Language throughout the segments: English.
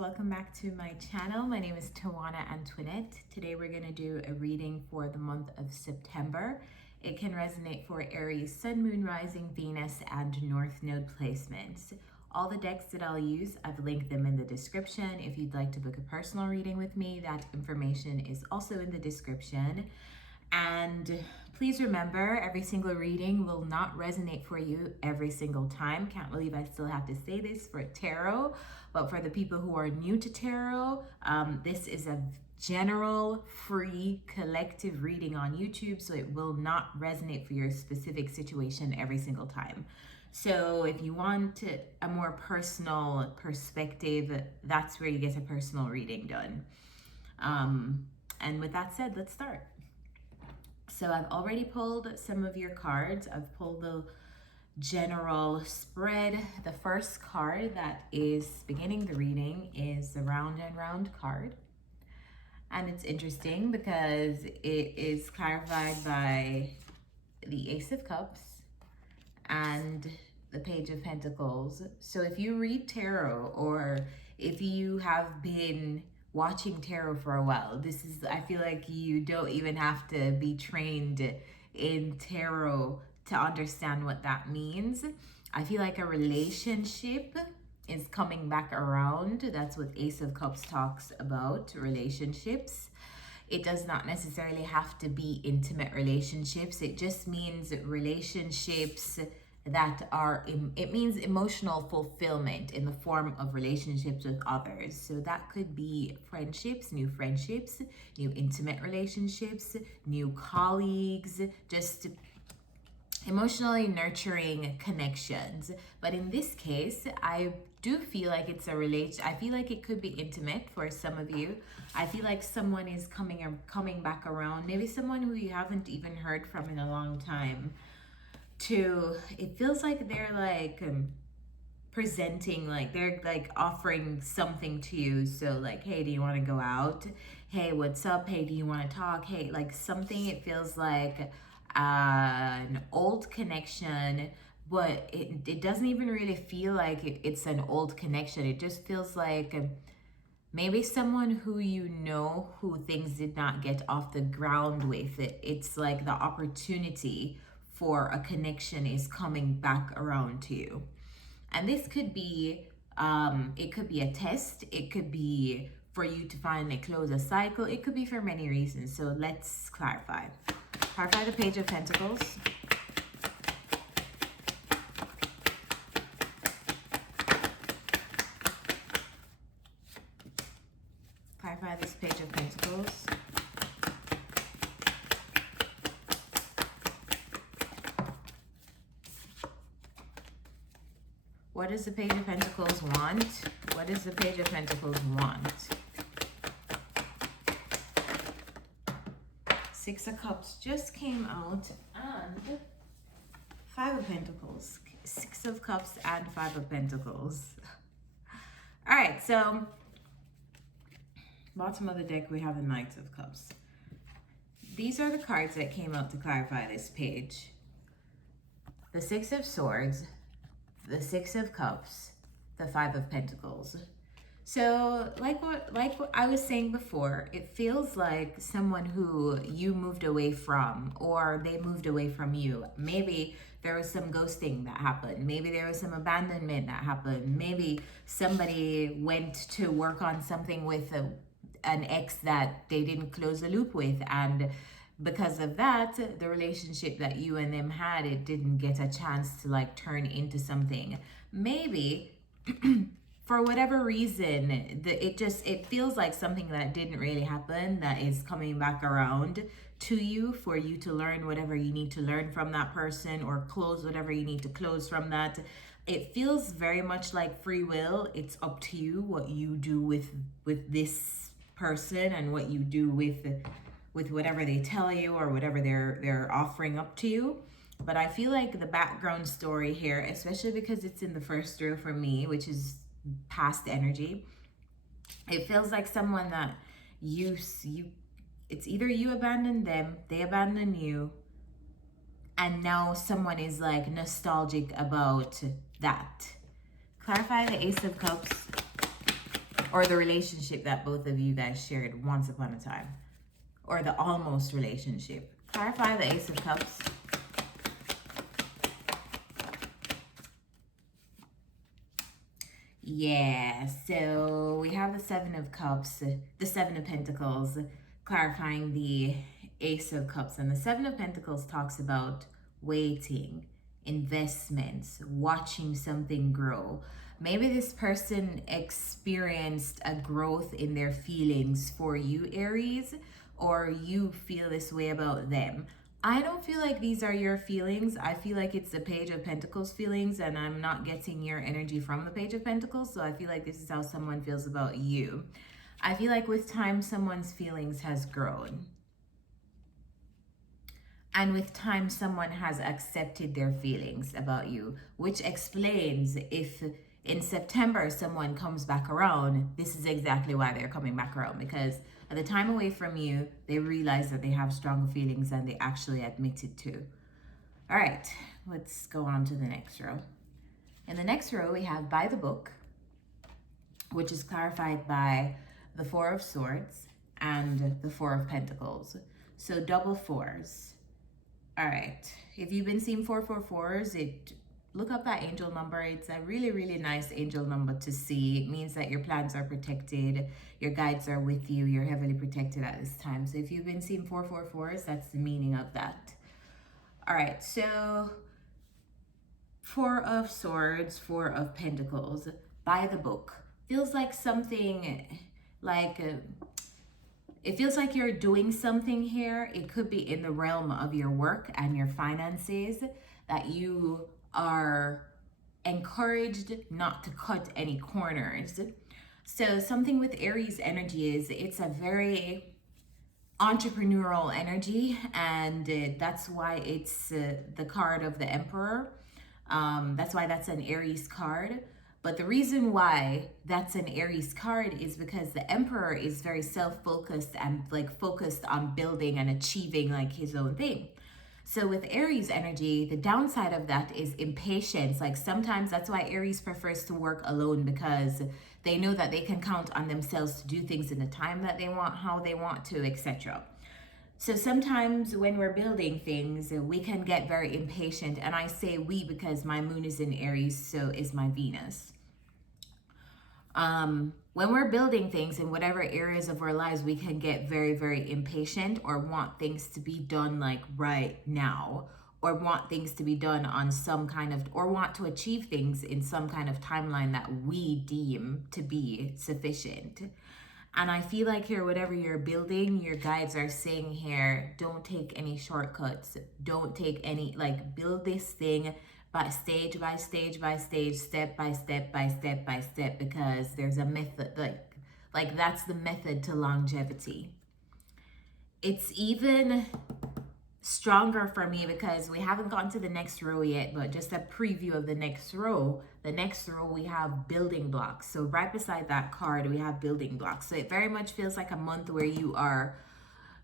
welcome back to my channel. My name is Tawanantoinette. Today we're going to do a reading for the month of September. It can resonate for Aries, Sun, Moon, Rising, Venus, and North Node placements. All the decks that I'll use, I've linked them in the description. If you'd like to book a personal reading with me, that information is also in the description. And please remember, every single reading will not resonate for you every single time. Can't believe I still have to say this for tarot, but for the people who are new to tarot, this is a general, free, collective reading on YouTube, so it will not resonate for your specific situation every single time. So if you want a more personal perspective, that's where you get a personal reading done. And with that said, let's start. So I've already pulled some of your cards. I've pulled the general spread. The first card that is beginning the reading is the Round and Round card. And it's interesting because it is clarified by the Ace of Cups and the Page of Pentacles. So if you read tarot, or if you have been watching tarot for a while, I feel like you don't even have to be trained in tarot to understand what that means. I feel like a relationship is coming back around. That's what Ace of Cups talks about, relationships. It does not necessarily have to be intimate relationships. It just means relationships that are, it means emotional fulfillment in the form of relationships with others. So that could be friendships, new intimate relationships, new colleagues, just emotionally nurturing connections. But in this case, I do feel like it's I feel like it could be intimate for some of you. I feel like someone is coming back around, maybe someone who you haven't even heard from in a long time. It feels like they're like presenting, like they're like offering something to you. So like, hey, do you want to go out? Hey, what's up? Hey, do you want to talk? Hey, like something. It feels like an old connection, but it doesn't even really feel like it's an old connection. It just feels like maybe someone who who things did not get off the ground with. It's like the opportunity for a connection is coming back around to you. And this could be, it could be a test. It could be for you to finally close a cycle. It could be for many reasons. So let's clarify. Clarify the Page of Pentacles. Clarify this Page of Pentacles. What does the Page of Pentacles want? What does the Page of Pentacles want? Six of Cups just came out, and Five of Pentacles. Six of Cups and Five of Pentacles. All right, so bottom of the deck, we have the Knight of Cups. These are the cards that came out to clarify this page. The Six of Swords, the Six of Cups, the Five of Pentacles. So like what I was saying before, it feels like someone who you moved away from, or they moved away from you. Maybe there was some ghosting that happened. Maybe there was some abandonment that happened. Maybe somebody went to work on something with an ex that they didn't close the loop with, and because of that, the relationship that you and them had, it didn't get a chance to like turn into something. Maybe for whatever reason, it feels like something that didn't really happen that is coming back around to you, for you to learn whatever you need to learn from that person, or close whatever you need to close from that. It feels very much like free will. It's up to you what you do with this person, and what you do with whatever they tell you, or whatever they're offering up to you. But I feel like the background story here, especially because it's in the first row for me, which is past energy, it feels like someone that it's either you abandoned them, they abandoned you, and now someone is like nostalgic about that. Clarify the Ace of Cups. or the relationship that both of you guys shared once upon a time, or the almost relationship. Clarify the Ace of Cups. Yeah, so we have the Seven of Cups, the Seven of Pentacles, clarifying the Ace of Cups. And the Seven of Pentacles talks about waiting, investments, watching something grow. Maybe this person experienced a growth in their feelings for you, Aries, or you feel this way about them. I don't feel like these are your feelings. I feel like it's the Page of Pentacles feelings, and I'm not getting your energy from the Page of Pentacles. So I feel like this is how someone feels about you. I feel like with time, someone's feelings has grown. And with time, someone has accepted their feelings about you, which explains if in September someone comes back around, this is exactly why they're coming back around. Because at the time away from you, they realize that they have stronger feelings and they actually admit it too. All right, let's go on to the next row. In the next row, we have by the book, which is clarified by the Four of Swords and the Four of Pentacles. So double fours. All right, if you've been seeing 444s, look up that angel number. It's a really, really nice angel number to see. It means that your plans are protected, your guides are with you, you're heavily protected at this time. So if you've been seeing 444s, that's the meaning of that. All right, so Four of Swords, Four of Pentacles, by the book. Feels like something like... it feels like you're doing something here. It could be in the realm of your work and your finances, that you are encouraged not to cut any corners. So something with Aries energy is it's a very entrepreneurial energy, and that's why it's the card of the Emperor. That's why that's an Aries card. But the reason why that's an Aries card is because the Emperor is very self-focused and like focused on building and achieving like his own thing. So with Aries energy, the downside of that is impatience. Like sometimes that's why Aries prefers to work alone, because they know that they can count on themselves to do things in the time that they want, how they want to, etc. So sometimes when we're building things, we can get very impatient. And I say we because my moon is in Aries, so is my Venus. When we're building things in whatever areas of our lives, we can get very, very impatient, or want things to be done like right now, or want things to be done on some kind of, or want to achieve things in some kind of timeline that we deem to be sufficient. And I feel like here, whatever you're building, your guides are saying here, don't take any shortcuts. Don't take any, like, build this thing by stage by stage by stage, step by step by step by step, because there's a method, like that's the method to longevity. It's even stronger for me because we haven't gotten to the next row yet, but just a preview of the next row. The next row, we have building blocks. So right beside that card, we have building blocks. So it very much feels like a month where you are,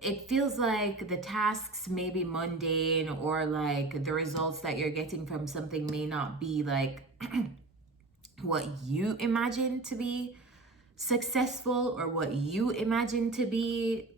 it feels like the tasks may be mundane, or like the results that you're getting from something may not be like what you imagine to be successful, or what you imagine to be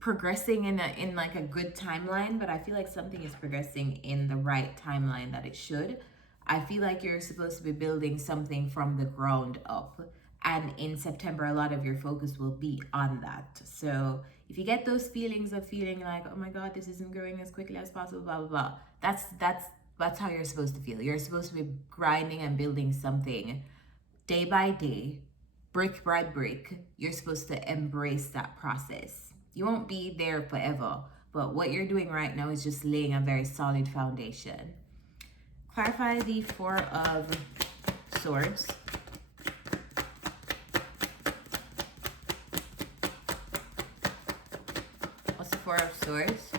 progressing in like a good timeline. But I feel like something is progressing in the right timeline that it should. I feel like you're supposed to be building something from the ground up, and in September a lot of your focus will be on that. So if you get those feelings of feeling like, oh my god, this isn't growing as quickly as possible, blah blah blah, that's how you're supposed to feel. You're supposed to be grinding and building something day by day, brick by brick. You're supposed to embrace that process. You won't be there forever, but what you're doing right now is just laying a very solid foundation. Clarify the Four of Swords. What's the Four of Swords?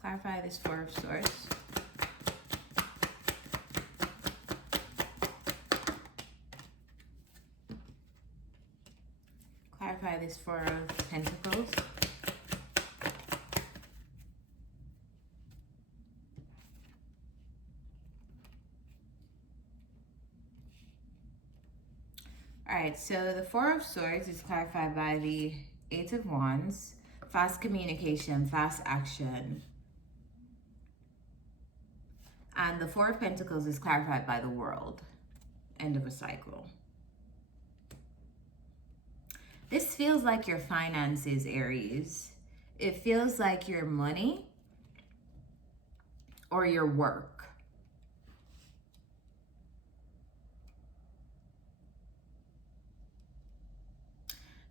Clarify this Four of Swords. Clarify this Four of Pentacles. right, so the Four of Swords is clarified by the Eight of Wands. Fast communication, fast action. And the Four of Pentacles is clarified by the World. End of a cycle. This feels like your finances, Aries. It feels like your money or your work.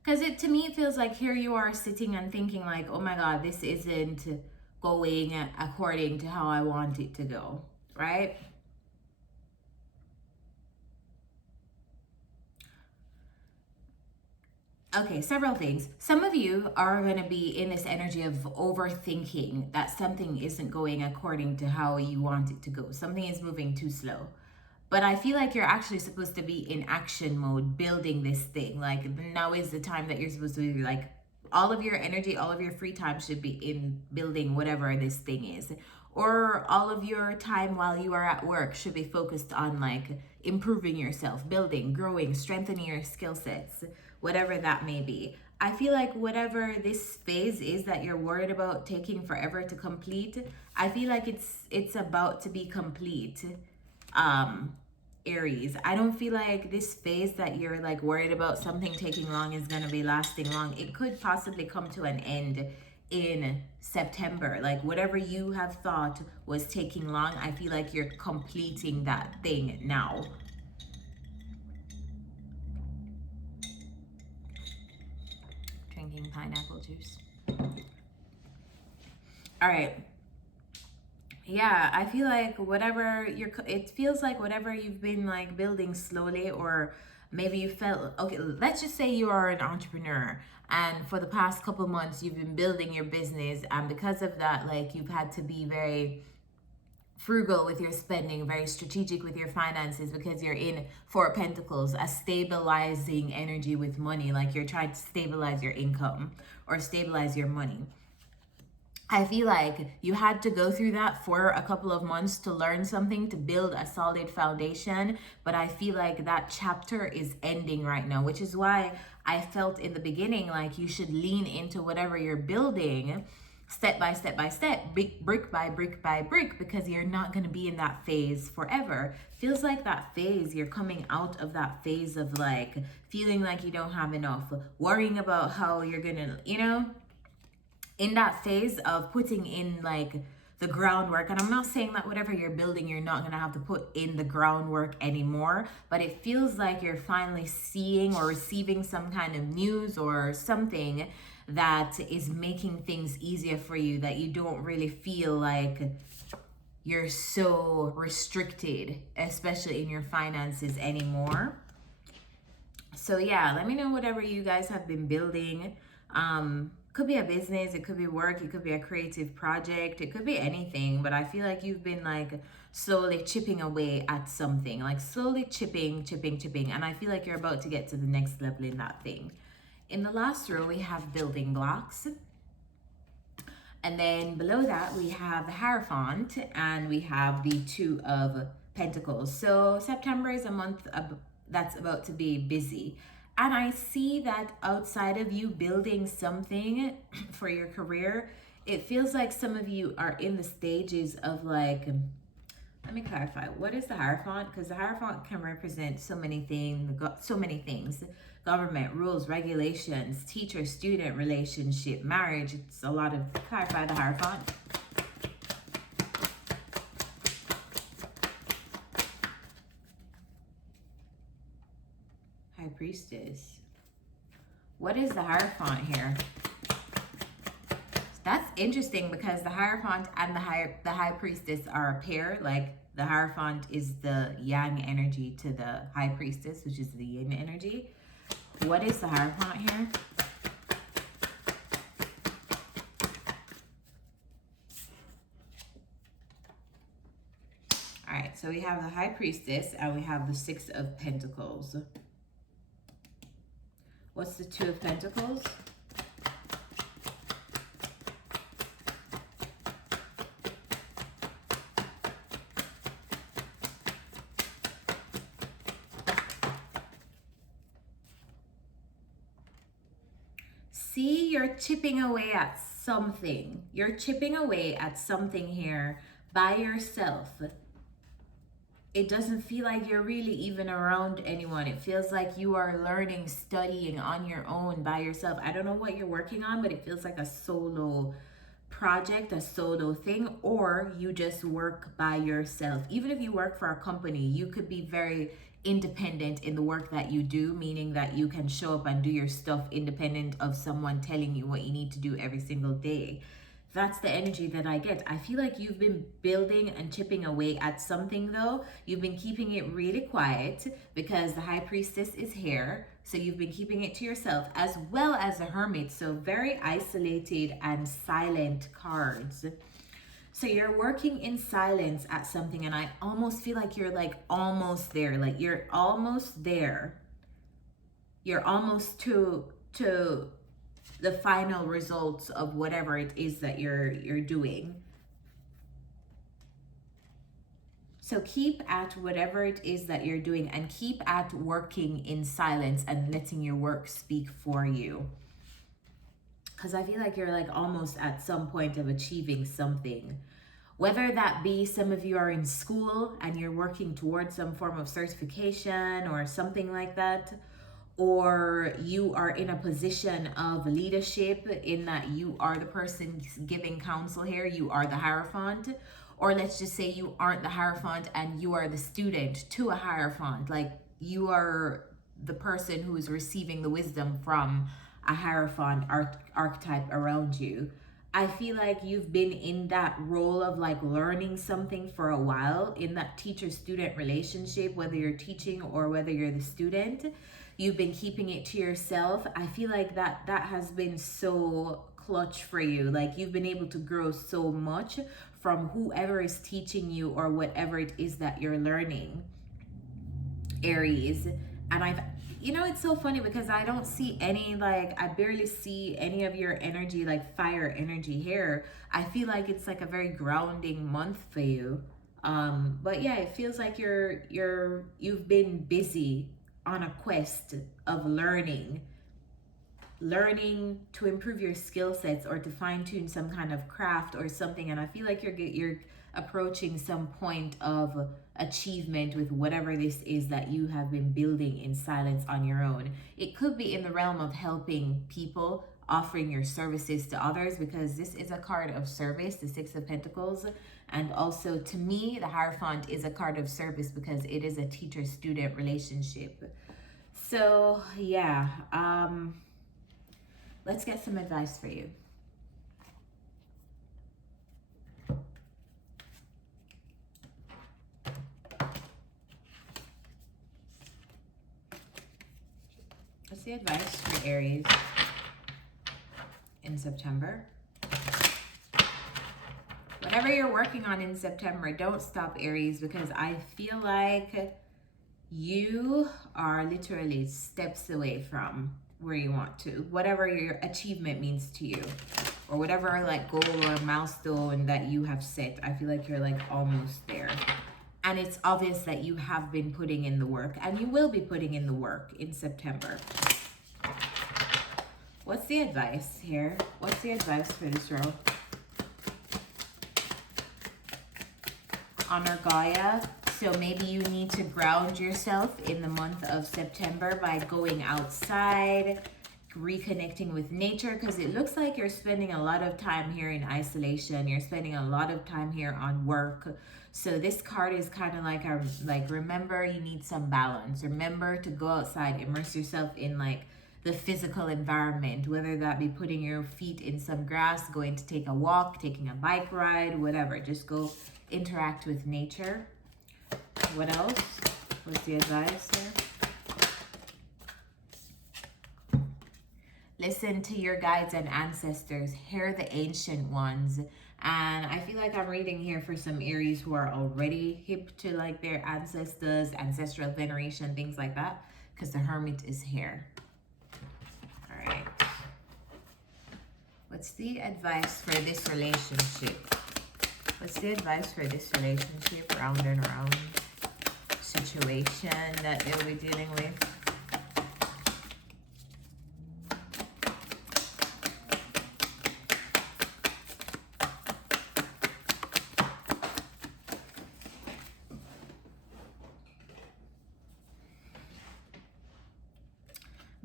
Because to me, it feels like here you are sitting and thinking like, oh my God, this isn't going according to how I want it to go, right? Okay, several things. Some of you are going to be in this energy of overthinking that something isn't going according to how you want it to go. Something is moving too slow. But I feel like you're actually supposed to be in action mode, building this thing. Like now is the time that you're supposed to be like, all of your energy, all of your free time should be in building whatever this thing is. Or all of your time while you are at work should be focused on like improving yourself, building, growing, strengthening your skill sets, whatever that may be. I feel like whatever this phase is that you're worried about taking forever to complete, I feel like it's about to be complete. Aries, I don't feel like this phase that you're like worried about something taking long is going to be lasting long. It could possibly come to an end in September. Like whatever you have thought was taking long, I feel like you're completing that thing now. Drinking pineapple juice. All right. Yeah, I feel like whatever it feels like whatever you've been like building slowly, or maybe you felt, okay, let's just say you are an entrepreneur and for the past couple months you've been building your business, and because of that, like you've had to be very frugal with your spending, very strategic with your finances, because you're in Four of Pentacles, a stabilizing energy with money, like you're trying to stabilize your income or stabilize your money. I feel like you had to go through that for a couple of months to learn something, to build a solid foundation. But I feel like that chapter is ending right now, which is why I felt in the beginning like you should lean into whatever you're building step by step by step, brick by brick by brick, because you're not going to be in that phase forever. Feels like that phase, you're coming out of that phase of like feeling like you don't have enough, worrying about how you're going to, you know, in that phase of putting in like the groundwork. And I'm not saying that whatever you're building, you're not going to have to put in the groundwork anymore, but it feels like you're finally seeing or receiving some kind of news or something that is making things easier for you, that you don't really feel like you're so restricted, especially in your finances anymore. So yeah, let me know whatever you guys have been building. Could be a business, it could be work, it could be a creative project, it could be anything, but I feel like you've been like slowly chipping away at something, like slowly chipping, and I feel like you're about to get to the next level in that thing. In the last row, we have building blocks. And then below that, we have the Hierophant, and we have the Two of Pentacles. So September is a month that's about to be busy. And I see that outside of you building something for your career, it feels like some of you are in the stages of like, let me clarify, what is the Hierophant? Because the Hierophant can represent so many things. Government, rules, regulations, teacher-student relationship, marriage. It's a lot of, clarify the Hierophant. High Priestess. What is the Hierophant here? That's interesting because the Hierophant and the High Priestess are a pair. Like the Hierophant is the Yang energy to the High Priestess, which is the Yin energy. What is the Hierophant here? All right, so we have the High Priestess and we have the Six of Pentacles. What's the Two of Pentacles? See, you're chipping away at something. You're chipping away at something here by yourself. It doesn't feel like you're really even around anyone. It feels like you are learning, studying on your own by yourself. I don't know what you're working on, but it feels like a solo project, a solo thing, or you just work by yourself. Even if you work for a company, you could be very independent in the work that you do, meaning that you can show up and do your stuff independent of someone telling you what you need to do every single day. That's the energy that I get. I feel like you've been building and chipping away at something though. You've been keeping it really quiet because the High Priestess is here. So you've been keeping it to yourself, as well as the Hermit. So very isolated and silent cards. So you're working in silence at something, and I almost feel like you're like almost there. Like you're almost there. You're almost to the final results of whatever it is that you're doing. So keep at whatever it is that you're doing, and keep at working in silence and letting your work speak for you. Because I feel like you're like almost at some point of achieving something. Whether that be some of you are in school and you're working towards some form of certification or something like that, or you are in a position of leadership in that you are the person giving counsel here, you are the Hierophant, or let's just say you aren't the Hierophant and you are the student to a Hierophant, like you are the person who is receiving the wisdom from a Hierophant archetype around you. I feel like you've been in that role of like learning something for a while in that teacher-student relationship, whether you're teaching or whether you're the student. You've been keeping it to yourself. I feel like that has been so clutch for you. Like you've been able to grow so much from whoever is teaching you or whatever it is that you're learning, Aries. And it's so funny because I don't see any, like, I barely see any of your energy, like fire energy here. I feel like it's like a very grounding month for you. But yeah, it feels like you've been busy on a quest of learning to improve your skill sets or to fine tune some kind of craft or something. And I feel like you're approaching some point of achievement with whatever this is that you have been building in silence on your own. It could be in the realm of helping people, offering your services to others, because this is a card of service, the Six of Pentacles. And also to me, the Hierophant is a card of service because it is a teacher-student relationship. So yeah, let's get some advice for you. What's the advice for Aries in September? Whatever you're working on in September, don't stop, Aries, because I feel like you are literally steps away from where you want to. Whatever your achievement means to you, or whatever like goal or milestone that you have set, I feel like you're like almost there. And it's obvious that you have been putting in the work, and you will be putting in the work in September. What's the advice here? What's the advice for this row? Honor Gaia. So maybe you need to ground yourself in the month of September by going outside, reconnecting with nature, because it looks like you're spending a lot of time here in isolation. You're spending a lot of time here on work. So this card is kind of like remember, you need some balance. Remember to go outside, immerse yourself in like the physical environment, whether that be putting your feet in some grass, going to take a walk, taking a bike ride, whatever. Just go interact with nature. What else? What's the advice here? Listen to your guides and ancestors. Hear the ancient ones. And I feel like I'm reading here for some Aries who are already hip to like their ancestors, ancestral veneration, things like that, because the Hermit is here. All right. What's the advice for this relationship? What's the advice for this relationship, round and round situation that they'll be dealing with?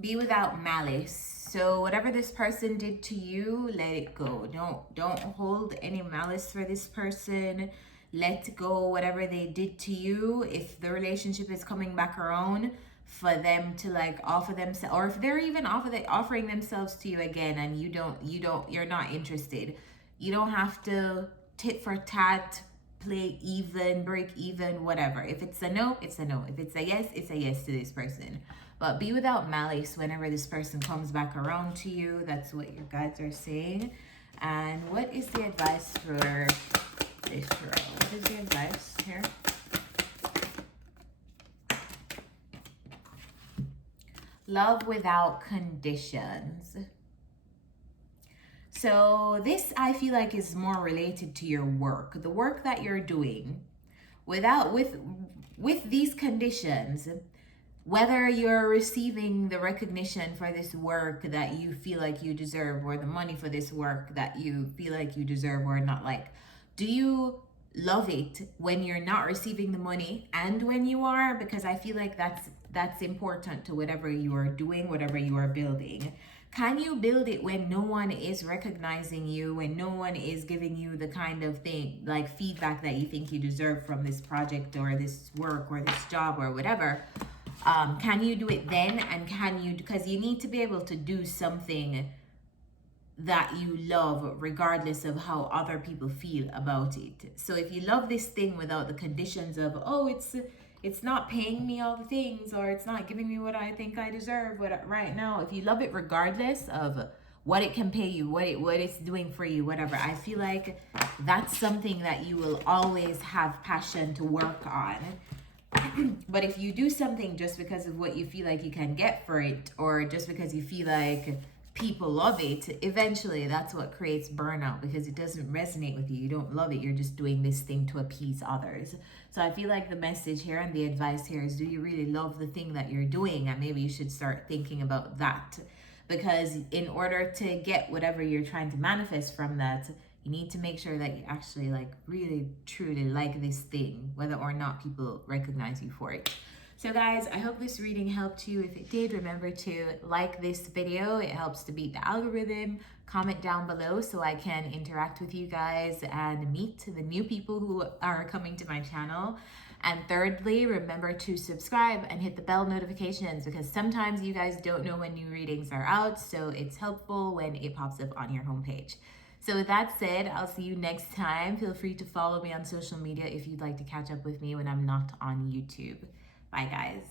be without malice. So whatever this person did to you, let it go. Don't hold any malice for this person. Let go whatever they did to you. If the relationship is coming back around, for them to like offer themselves, or if they're even offering themselves to you again, and you're not interested, you don't have to tit for tat, play even, break even, whatever. If it's a no, it's a no. If it's a yes, it's a yes to this person. But be without malice whenever this person comes back around to you. That's what your guides are saying. And what is the advice for this tarot? What is the advice here? Love without conditions. So this, I feel like, is more related to your work, the work that you're doing. With these conditions, whether you're receiving the recognition for this work that you feel like you deserve, or the money for this work that you feel like you deserve or not, like, do you love it when you're not receiving the money and when you are? Because I feel like that's important to whatever you are doing, whatever you are building. Can you build it when no one is recognizing you, when no one is giving you the kind of thing, like feedback that you think you deserve from this project or this work or this job or whatever? Can you do it then? And can you, because you need to be able to do something that you love regardless of how other people feel about it. So if you love this thing without the conditions of, oh, it's not paying me all the things, or it's not giving me what I think I deserve right now, if you love it regardless of what it can pay you, what it's doing for you, whatever, I feel like that's something that you will always have passion to work on. But if you do something just because of what you feel like you can get for it, or just because you feel like people love it, eventually that's what creates burnout, because it doesn't resonate with you. You don't love it. You're just doing this thing to appease others. So I feel like the message here and the advice here is, do you really love the thing that you're doing? And maybe you should start thinking about that, because in order to get whatever you're trying to manifest from that, you need to make sure that you actually like really truly like this thing, whether or not people recognize you for it. So guys, I hope this reading helped you. If it did, remember to like this video. It helps to beat the algorithm. Comment down below so I can interact with you guys and meet the new people who are coming to my channel. And thirdly, remember to subscribe and hit the bell notifications, because sometimes you guys don't know when new readings are out. So it's helpful when it pops up on your homepage. So with that said, I'll see you next time. Feel free to follow me on social media if you'd like to catch up with me when I'm not on YouTube. Bye, guys.